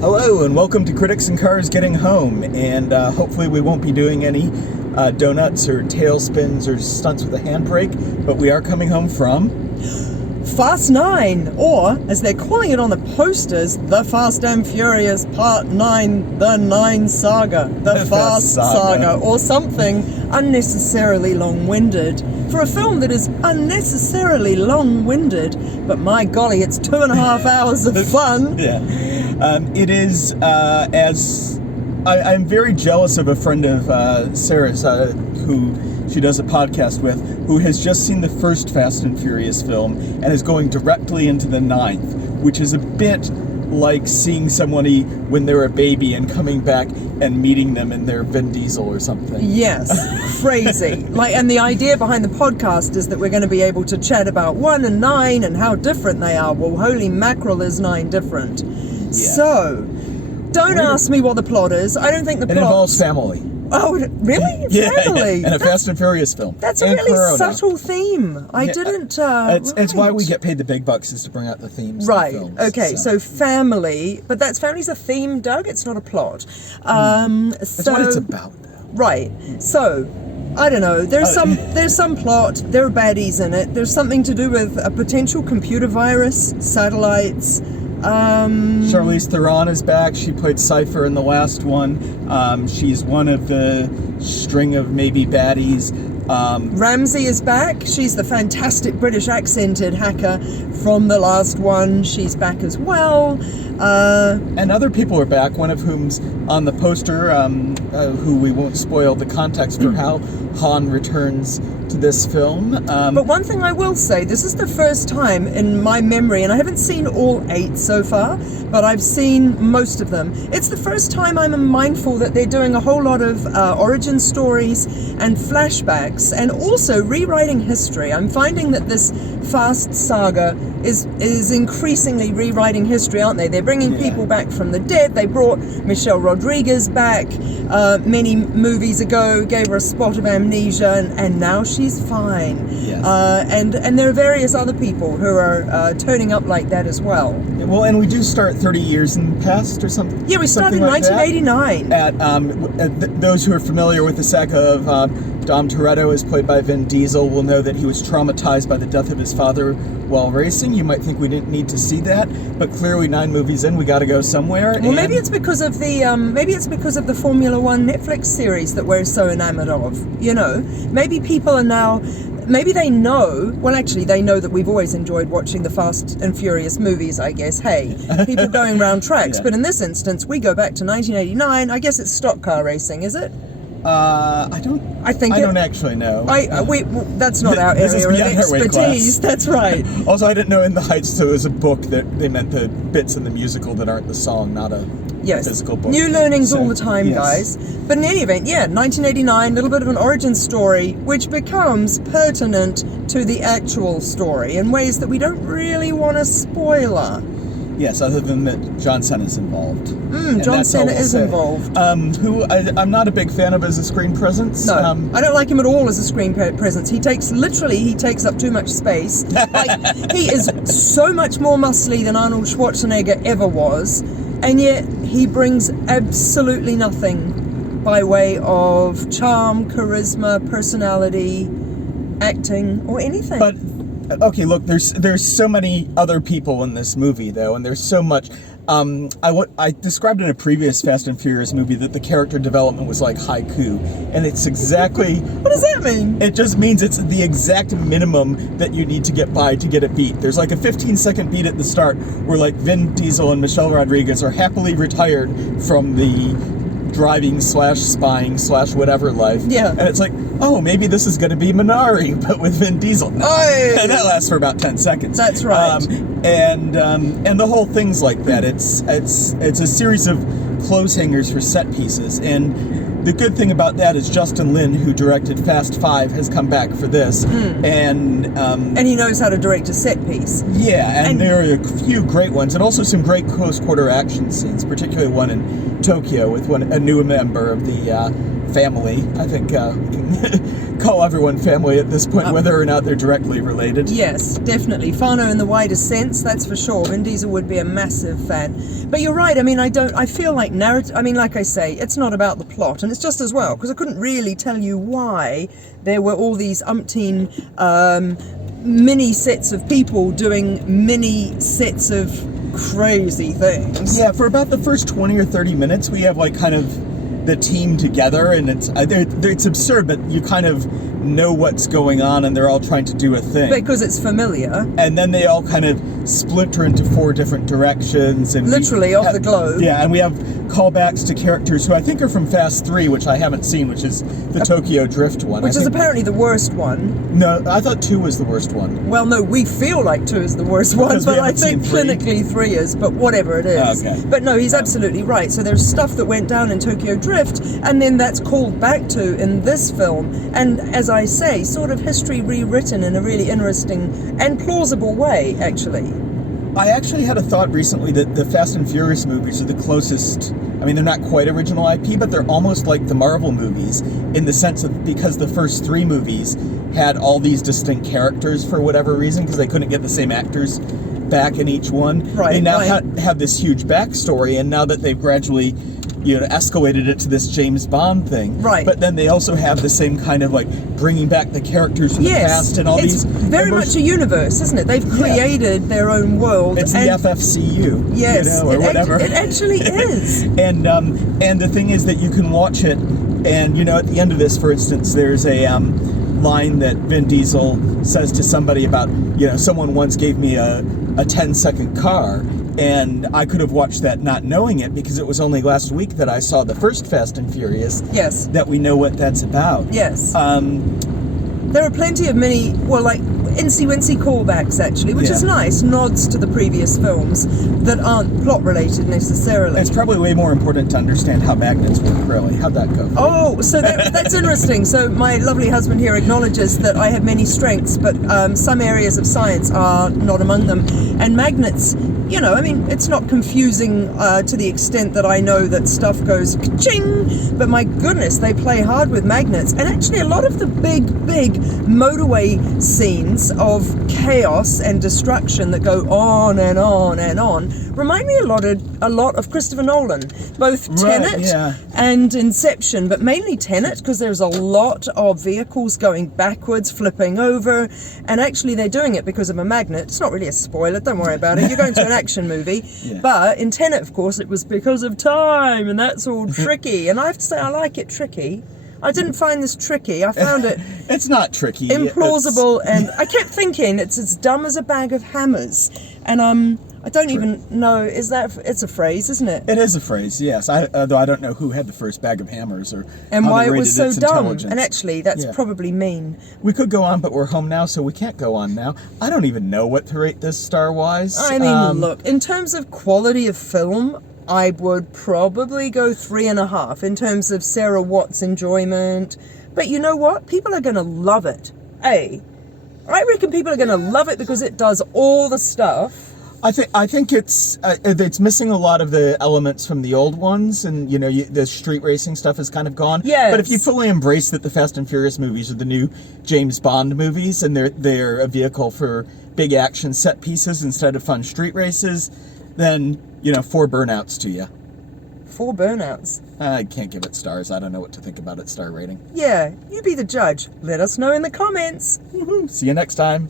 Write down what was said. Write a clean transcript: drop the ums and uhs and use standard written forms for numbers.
Hello, and welcome to Critics and Cars Getting Home. And hopefully we won't be doing any donuts or tailspins or stunts with a handbrake, but we are coming home from Fast 9, or, as they're calling it on the posters, The Fast and Furious Part 9, The 9 Saga, The Fast Saga, or something unnecessarily long-winded. For a film that is unnecessarily long-winded, but my golly, it's 2.5 hours of fun. Yeah. It is, I'm very jealous of a friend of Sarah's, who she does a podcast with, who has just seen the first Fast and Furious film and is going directly into the 9th, which is a bit like seeing somebody when they're a baby and coming back and meeting them in their Vin Diesel or something. Yes, crazy. And the idea behind the podcast is that we're going to be able to chat about 1 and 9 and how different they are. Well, holy mackerel, is 9 different. Yes. So, don't ask me what the plot is. I don't think the plot... It involves family. Oh, really? It's family? And a Fast and Furious film. That's a really subtle theme. I didn't... It's why we get paid the big bucks, is to bring out the themes. Right. Of the films, okay, so family, but family's a theme, Doug. It's not a plot. That's what it's about, though. Right. So, I don't know. There's some plot. There are baddies in it. There's something to do with a potential computer virus, satellites. Charlize Theron is back. She played Cypher in the last one. She's one of the string of maybe baddies. Ramsey is back. She's the fantastic British accented hacker from the last one. She's back as well. And other people are back, one of whom's on the poster, who we won't spoil the context for how Han returns to this film. But one thing I will say, this is the first time in my memory, and I haven't seen all 8 so far, but I've seen most of them. It's the first time I'm mindful that they're doing a whole lot of origin stories and flashbacks, and also rewriting history. I'm finding that this Fast Saga is increasingly rewriting history, aren't they? They're bringing people back from the dead. They brought Michelle Rodriguez back many movies ago, gave her a spot of amnesia, and now she's fine. Yes. And there are various other people who are turning up like that as well. Well, and we do start 30 years in the past or something. Yeah, we started in like 1989. At those who are familiar with the saga of Dom Toretto, as played by Vin Diesel, will know that he was traumatized by the death of his father while racing. You might think we didn't need to see that, but clearly 9 movies in, we got to go somewhere. Well, maybe it's because of the Formula One Netflix series that we're so enamored of. You know, maybe people are now. Maybe they know, well actually they know that we've always enjoyed watching the Fast and Furious movies, I guess. Hey, people going around tracks. Yeah. But in this instance, we go back to 1989. I guess it's stock car racing, is it? I don't actually know. That's not our area of expertise. That's right. Also, I didn't know in the Heights there was a book that they meant the bits in the musical that aren't the song, not a physical book. New learnings all the time, guys. But in any event, 1989, a little bit of an origin story, which becomes pertinent to the actual story in ways that we don't really want to spoiler. Yes, other than that John Cena's involved. John Cena is involved. Who I'm not a big fan of as a screen presence. No, I don't like him at all as a screen presence. He takes up too much space. He is so much more muscly than Arnold Schwarzenegger ever was, and yet he brings absolutely nothing by way of charm, charisma, personality, acting, or anything. But okay, look, there's so many other people in this movie, though, and there's so much. I described in a previous Fast and Furious movie that the character development was like haiku, and it's exactly... What does that mean? It just means it's the exact minimum that you need to get by to get a beat. There's like a 15-second beat at the start where like Vin Diesel and Michelle Rodriguez are happily retired from the driving/spying/whatever life. Yeah. And it's like, oh, maybe this is going to be Minari, but with Vin Diesel. And that lasts for about 10 seconds. That's right. And the whole thing's like that. It's a series of clothes hangers for set pieces. And the good thing about that is Justin Lin, who directed Fast 5, has come back for this. And he knows how to direct a set piece. Yeah, and there are a few great ones, and also some great close quarter action scenes, particularly one in Tokyo with a new member of the family. I think we can call everyone family at this point, whether or not they're directly related. Yes, definitely. Fano in the widest sense, that's for sure. Vin Diesel would be a massive fan. But you're right, I mean, I feel like narrative, I mean, like I say, it's not about the plot, and it's just as well, because I couldn't really tell you why there were all these umpteen mini sets of people doing mini sets of crazy things. Yeah, for about the first 20 or 30 minutes, we have like kind of the team together, and it's absurd, but you kind of know what's going on, and they're all trying to do a thing. Because it's familiar. And then they all kind of splinter into 4 different directions. And literally off the globe. Yeah, and we have callbacks to characters who I think are from Fast 3, which I haven't seen, which is the Tokyo Drift one. Which is apparently the worst one. No, I thought 2 was the worst one. Well, no, we feel like 2 is the worst one, but I think clinically 3 is, but whatever it is. Okay. But no, he's absolutely right. So there's stuff that went down in Tokyo Drift, and then that's called back to in this film. And as I say, sort of history rewritten in a really interesting and plausible way, actually. I actually had a thought recently that the Fast and Furious movies are the closest. I mean, they're not quite original IP, but they're almost like the Marvel movies in the sense of because the first 3 movies had all these distinct characters for whatever reason, because they couldn't get the same actors back in each one. Right. They now have this huge backstory, and now that they've gradually, escalated it to this James Bond thing. Right. But then they also have the same kind of like bringing back the characters from the past and all these. It's very much a universe, isn't it? They've created their own world. It's the FFCU. Yes, or whatever. It actually is. And the thing is that you can watch it, and at the end of this, for instance, there's a line that Vin Diesel says to somebody about, someone once gave me a 10-second car. And I could have watched that not knowing it, because it was only last week that I saw the first Fast and Furious. Yes. That we know what that's about. Yes. There are plenty of mini, like incy-wincy callbacks, actually, which is nice, nods to the previous films that aren't plot-related necessarily. It's probably way more important to understand how magnets work, really. How'd that go? Oh, so that's interesting. So my lovely husband here acknowledges that I have many strengths, but some areas of science are not among them. And magnets, it's not confusing to the extent that I know that stuff goes ka-ching, but my goodness, they play hard with magnets. And actually a lot of the big motorway scenes of chaos and destruction that go on and on and on remind me a lot of Christopher Nolan, both Tenet and Inception, but mainly Tenet, because there's a lot of vehicles going backwards, flipping over, and actually they're doing it because of a magnet. It's not really a spoiler, don't worry about it. You're going to an action movie, but in Tenet, of course, it was because of time, and that's all tricky, and I have to say I like it tricky. I didn't find this tricky. I found it... It's not tricky. Implausible, and I kept thinking it's as dumb as a bag of hammers. And I don't even know, it's a phrase, isn't it? It is a phrase, yes. Though I don't know who had the first bag of hammers or and how why they it rated was so its dumb. intelligence. And actually, that's probably mean. We could go on, but we're home now, so we can't go on now. I don't even know what to rate this star-wise. I mean, look, in terms of quality of film, I would probably go 3.5 in terms of Sarah Watt's enjoyment. But you know what? People are going to love it. I reckon people are going to love it because it does all the stuff. I think it's missing a lot of the elements from the old ones, and the street racing stuff is kind of gone. Yes. But if you fully embrace that the Fast and Furious movies are the new James Bond movies, and they're a vehicle for big action set pieces instead of fun street races, then 4 burnouts to you. 4 burnouts. I can't give it stars. I don't know what to think about its star rating. Yeah, you be the judge. Let us know in the comments. Woohoo! See you next time.